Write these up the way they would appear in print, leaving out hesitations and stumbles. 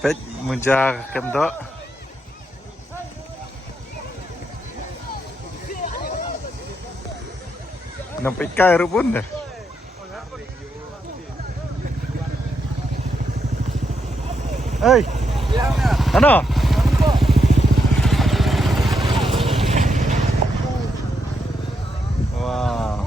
Pet muja kendo. Nampak ikan rupun dah. Hei, ano? Wow.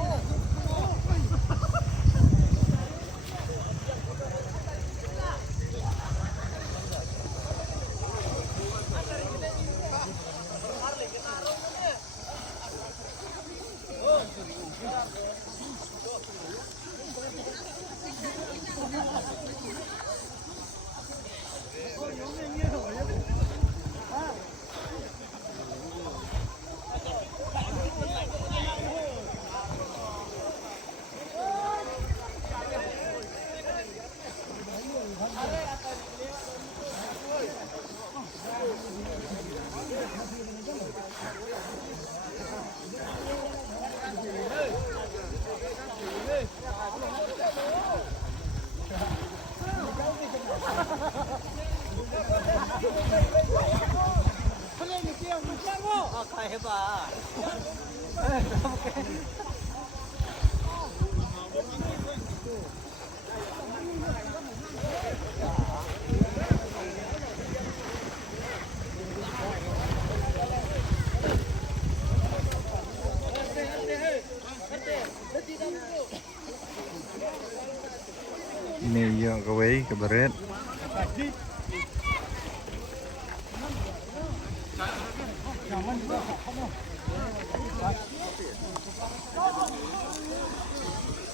Ini ya kawai kabaret.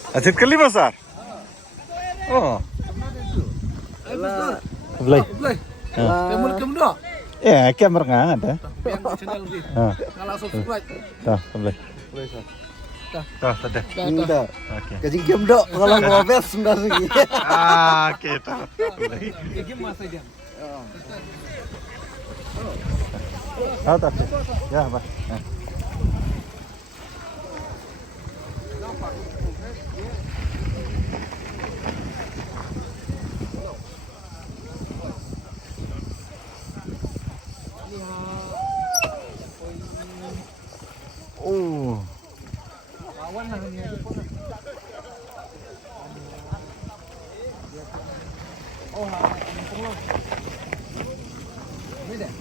Acit kali besar. Oh. Belai. Kamera. Ya, kamera nggak ada. Channel ni. Kalau subscribe. Dah, boleh. Dah, sudah. Dah. Oke. Kajing game dok kalau ngobel sudah lagi. Oke, dah. Boleh. Game masa jam. Ah, tak. Ya, Pak. Oh. Lawan lah ni. Oh, untung lo. Ini deh.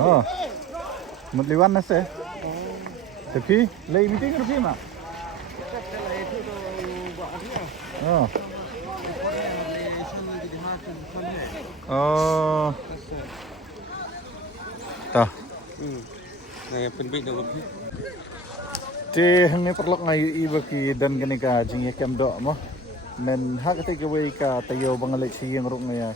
Oh. Một liwan nasi. Tapi, lagi meeting ke mah? Oh. Oh. Tah. Nah, penbit dulu. Ti hangni perlok ngayu iba ki dan gani ka jingi kem do mo. Men hak te gawai ka tayo bangalek siyang rung ngaya.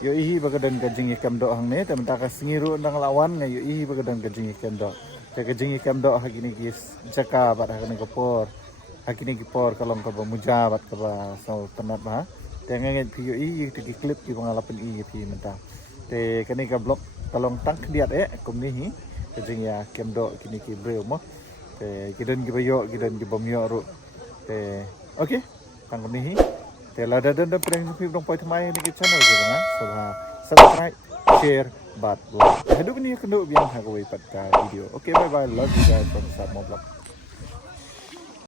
Yo ihi bagadan ka jingi kem do hangni te menta ka singiru ndang lawan ngayu ihi bagadan ka jingi kem do. Te ka jingi kem do hagini gis jaka bat hagini ka por. Hagini ki por kalong ka ba mujabat ka ba so tenat ba. Te nganget pi yo ihi te ki klip ki bangalapan ihi pi menta. Te kani ka blok kalong tang diat kumni hi. Ka jingi kem do kini ki breu mo. Te gidan gibayo gidan gibamyo ro te okay tang ni te la dan preng pi dong poi thmai ni channel ke na so subscribe share but like hadu ni kendo biang ha ko pat ka video okay bye bye love you guys from Sat Mo Vlog.